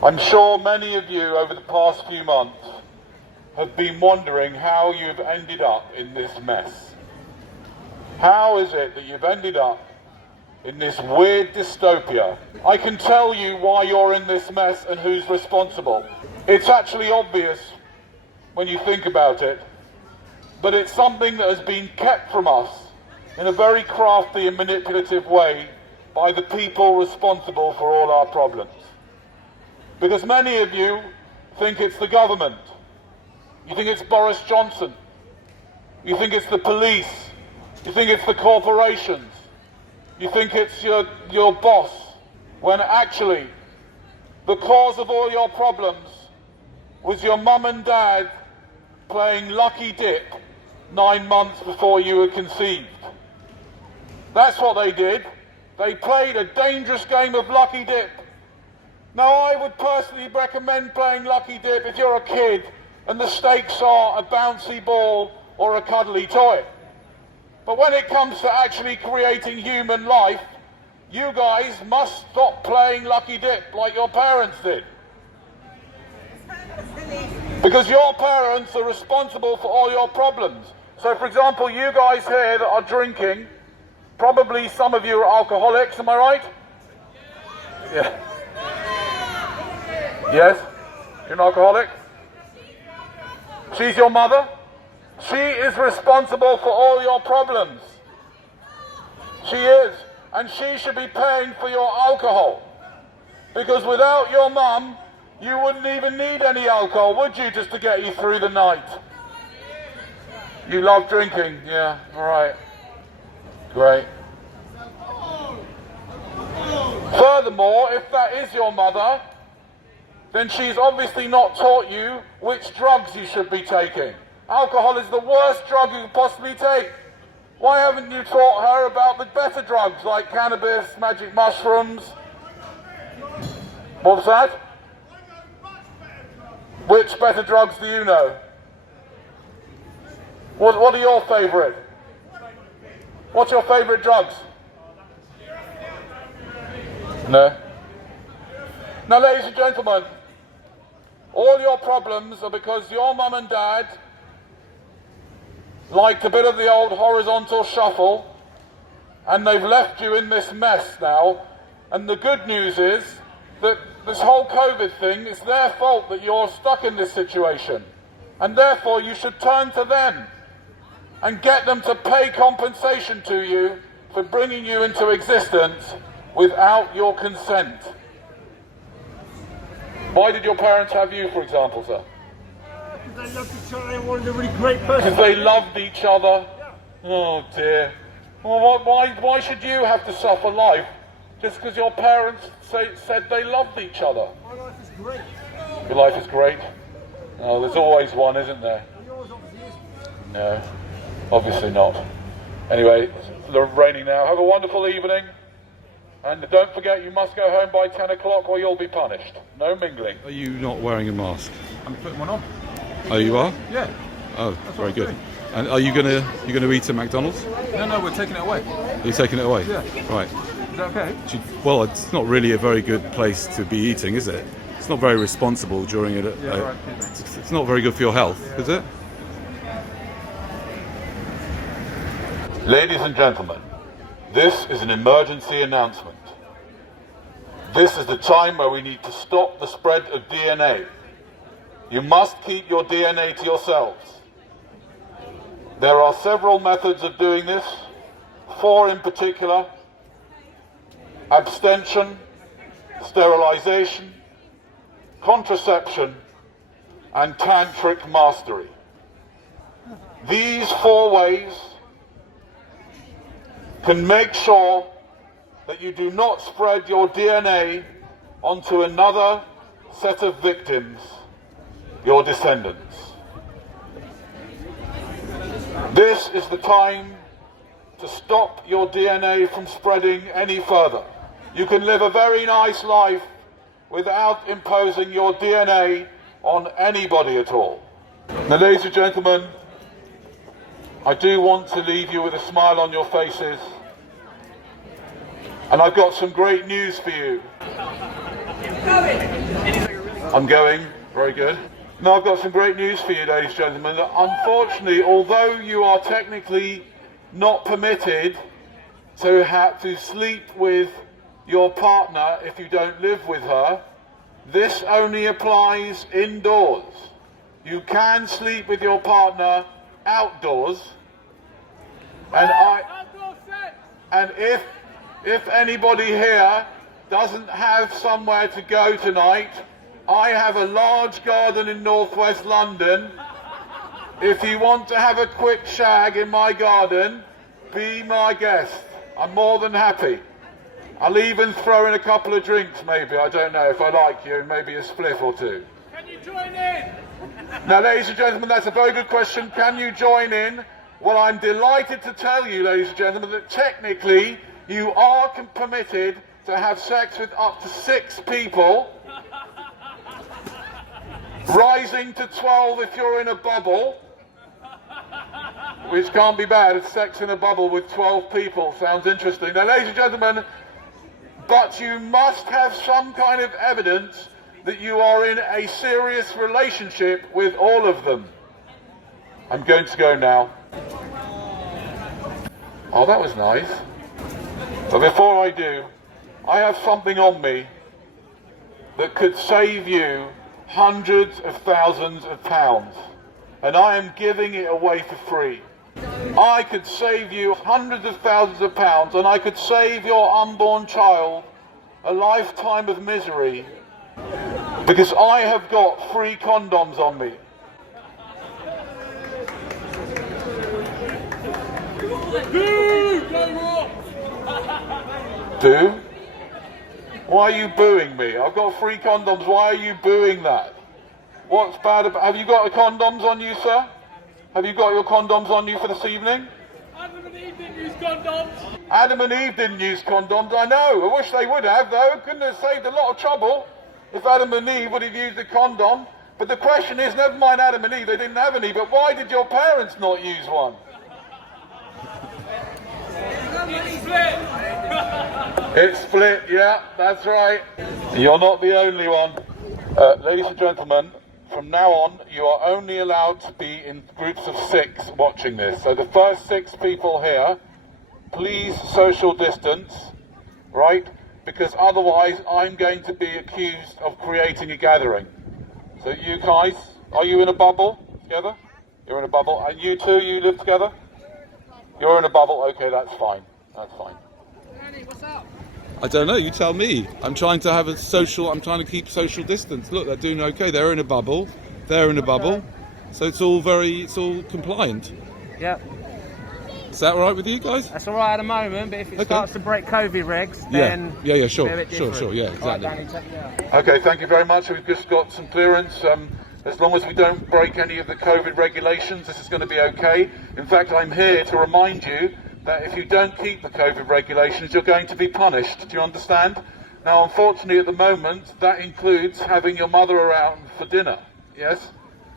I'm sure many of you over the past few months have been wondering how you've ended up in this mess. How is it that you've ended up in this weird dystopia? I can tell you why you're in this mess and who's responsible. It's actually obvious when you think about it, but it's something that has been kept from us in a very crafty and manipulative way by the people responsible for all our problems. Because many of you think it's the government. You think it's Boris Johnson. You think it's the police. You think it's the corporations. You think it's your boss. When actually, the cause of all your problems was your mum and dad playing lucky dip 9 months before you were conceived. That's what they did. They played a dangerous game of lucky dip. Now, I would personally recommend playing lucky dip if you're a kid and the stakes are a bouncy ball or a cuddly toy. But when it comes to actually creating human life, you guys must stop playing lucky dip like your parents did. Because your parents are responsible for all your problems. So, for example, you guys here that are drinking, probably some of you are alcoholics, am I right? Yeah. Yes? You're an alcoholic? She's your mother? She is responsible for all your problems. She is. And she should be paying for your alcohol. Because without your mum, you wouldn't even need any alcohol, would you, just to get you through the night? You love drinking? Yeah, all right. Great. Furthermore, if that is your mother, then she's obviously not taught you which drugs you should be taking. Alcohol is the worst drug you could possibly take. Why haven't you taught her about the better drugs like cannabis, magic mushrooms? What's that? Which better drugs do you know? What are your favourite? What's your favourite drugs? No? Now, ladies and gentlemen, all your problems are because your mum and dad liked a bit of the old horizontal shuffle, and they've left you in this mess now. And the good news is that this whole COVID thing, it's their fault that you're stuck in this situation. And therefore you should turn to them and get them to pay compensation to you for bringing you into existence without your consent. Why did your parents have you, for example, sir? Because they loved each other, they wanted a really great person. Because they loved each other? Oh dear. Well, why should you have to suffer life just because your parents said they loved each other? My life is great. Your life is great? Oh, there's always one, isn't there? Well, yours obviously isn't. No, obviously not. Anyway, it's raining now. Have a wonderful evening. And don't forget, you must go home by 10 o'clock or you'll be punished. No mingling. Are you not wearing a mask? I'm putting one on. Oh, you are? Yeah. Oh, very I'm good. doing. And are you gonna eat at McDonald's? No, we're taking it away. Are you taking it away? Yeah. Right. Is that okay? Well, it's not really a very good place to be eating, is it? It's not very responsible during it. Yeah, right. It's not very good for your health, is it? Ladies and gentlemen, this is an emergency announcement. This is the time where we need to stop the spread of DNA. You must keep your DNA to yourselves. There are several methods of doing this, 4 in particular: abstention, sterilization, contraception, and tantric mastery. These 4 ways can make sure that you do not spread your DNA onto another set of victims, your descendants. This is the time to stop your DNA from spreading any further. You can live a very nice life without imposing your DNA on anybody at all. Now, ladies and gentlemen, I do want to leave you with a smile on your faces. And I've got some great news for you. I'm going. Very good. Now I've got some great news for you, ladies and gentlemen. Unfortunately, although you are technically not permitted to have to sleep with your partner if you don't live with her, this only applies indoors. You can sleep with your partner outdoors, and if anybody here doesn't have somewhere to go tonight, I have a large garden in northwest London. If you want to have a quick shag in my garden, be my guest. I'm more than happy. I'll even throw in a couple of drinks, maybe, I don't know, if I like you, maybe a spliff or two. Can you join in? Now, ladies and gentlemen, that's a very good question. Can you join in? Well, I'm delighted to tell you, ladies and gentlemen, that technically you are permitted to have sex with up to 6 people, rising to 12 if you're in a bubble, which can't be bad. It's sex in a bubble with 12 people. Sounds interesting. Now, ladies and gentlemen, but you must have some kind of evidence that you are in a serious relationship with all of them. I'm going to go now. Oh, that was nice. But before I do, I have something on me that could save you hundreds of thousands of pounds, and I am giving it away for free. I could save you hundreds of thousands of pounds, and I could save your unborn child a lifetime of misery, because I have got free condoms on me. Do? Why are you booing me? I've got free condoms. Why are you booing that? What's bad about... Have you got the condoms on you, sir? Have you got your condoms on you for this evening? Adam and Eve didn't use condoms. Adam and Eve didn't use condoms, I know. I wish they would have, though. Couldn't have saved a lot of trouble if Adam and Eve would have used a condom. But the question is, never mind Adam and Eve, they didn't have any, but why did your parents not use one? It's split. It's split, yeah, that's right. You're not the only one. Ladies and gentlemen, from now on, you are only allowed to be in groups of 6 watching this. So the first 6 people here, please social distance, right? Because otherwise I'm going to be accused of creating a gathering. So you guys, are you in a bubble together? You're in a bubble. And you two, you live together? You're in a bubble. Okay, that's fine. That's fine. Danny, what's up? I don't know, you tell me. I'm trying to keep social distance. Look, they're doing okay. They're in a bubble. They're in a bubble. So it's all compliant. Yep, Is that all right with you guys? that's all right at the moment, but if it Okay. starts to break COVID regs, then Yeah, sure, it'll be a bit sure, different. yeah, All exactly. right, Danny, take it out. Okay, thank you very much. We've just got some clearance. As long as we don't break any of the COVID regulations, this is going to be okay. In fact, I'm here to remind you that if you don't keep the COVID regulations, you're going to be punished. Do you understand? Now, unfortunately, at the moment, that includes having your mother around for dinner. Yes?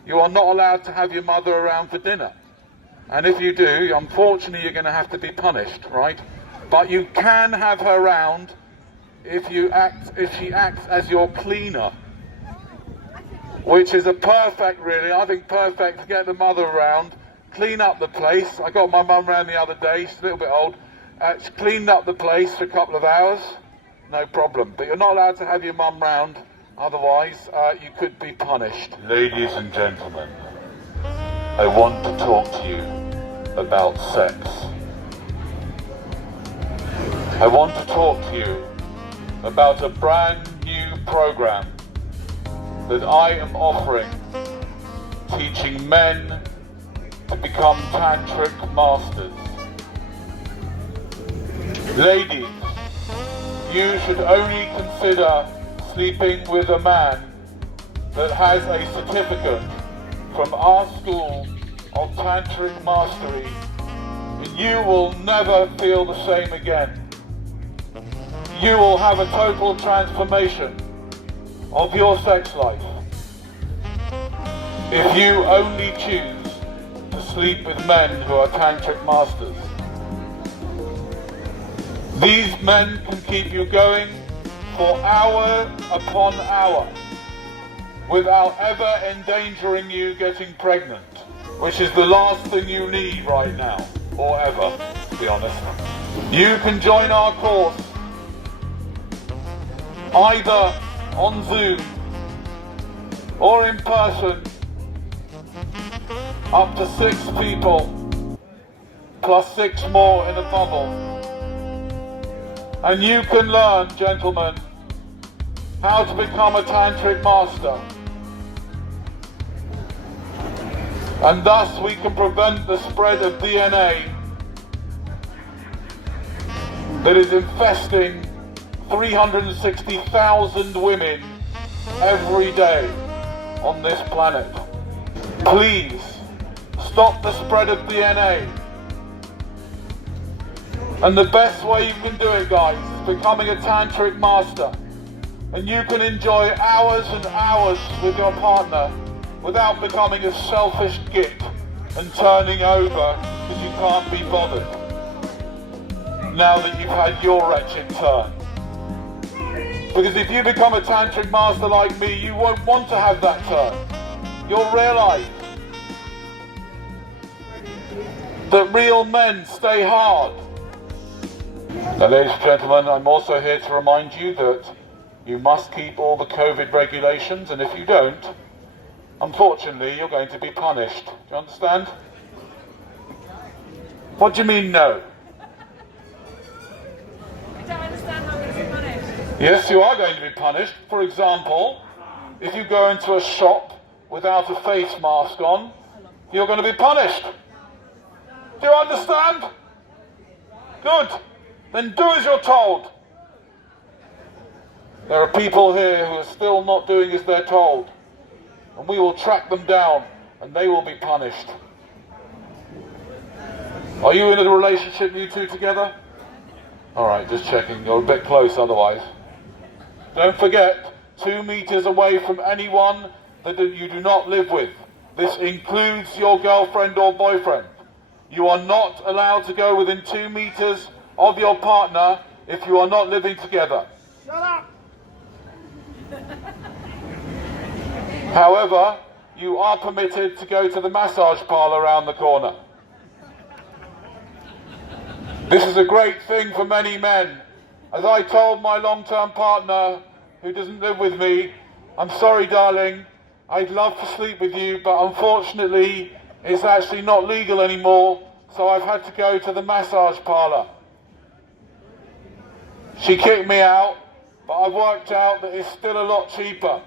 You are not allowed to have your mother around for dinner. And if you do, unfortunately, you're going to have to be punished, right? But you can have her around if she acts as your cleaner, which is a perfect, really, I think perfect to get the mother around, clean up the place. I got my mum round the other day, she's a little bit old. She cleaned up the place for a couple of hours, no problem. But you're not allowed to have your mum round, otherwise you could be punished. Ladies and gentlemen, I want to talk to you about sex. I want to talk to you about a brand new program that I am offering, teaching men to become tantric masters. Ladies, you should only consider sleeping with a man that has a certificate from our school of tantric mastery, and you will never feel the same again. You will have a total transformation of your sex life if you only choose to sleep with men who are tantric masters. These men can keep you going for hour upon hour. without ever endangering you getting pregnant, which is the last thing you need right now, or ever, to be honest. You can join our course either on Zoom or in person, up to 6 people, plus 6 more in a bubble. And you can learn, gentlemen, how to become a tantric master. And thus we can prevent the spread of DNA that is infesting 360,000 women every day on this planet. Please stop the spread of DNA. And the best way you can do it, guys, is becoming a tantric master. And you can enjoy hours and hours with your partner without becoming a selfish git and turning over because you can't be bothered now that you've had your wretched turn. Because if you become a tantric master like me, you won't want to have that turn. You'll realise that real men stay hard. Now, ladies and gentlemen, I'm also here to remind you that you must keep all the COVID regulations, and if you don't, unfortunately, you're going to be punished. Do you understand? What do you mean, no? I don't understand how I'm going to be punished. Yes, you are going to be punished. For example, if you go into a shop without a face mask on, you're going to be punished. Do you understand? Good. Then do as you're told. There are people here who are still not doing as they're told. And we will track them down and they will be punished. Are you in a relationship, you two together? Alright, just checking. You're a bit close otherwise. Don't forget, 2 meters away from anyone that you do not live with. This includes your girlfriend or boyfriend. You are not allowed to go within 2 meters of your partner if you are not living together. Shut up! However, you are permitted to go to the massage parlour around the corner. This is a great thing for many men. As I told my long-term partner, who doesn't live with me, I'm sorry, darling, I'd love to sleep with you, but unfortunately, it's actually not legal anymore, so I've had to go to the massage parlour. She kicked me out, but I've worked out that it's still a lot cheaper.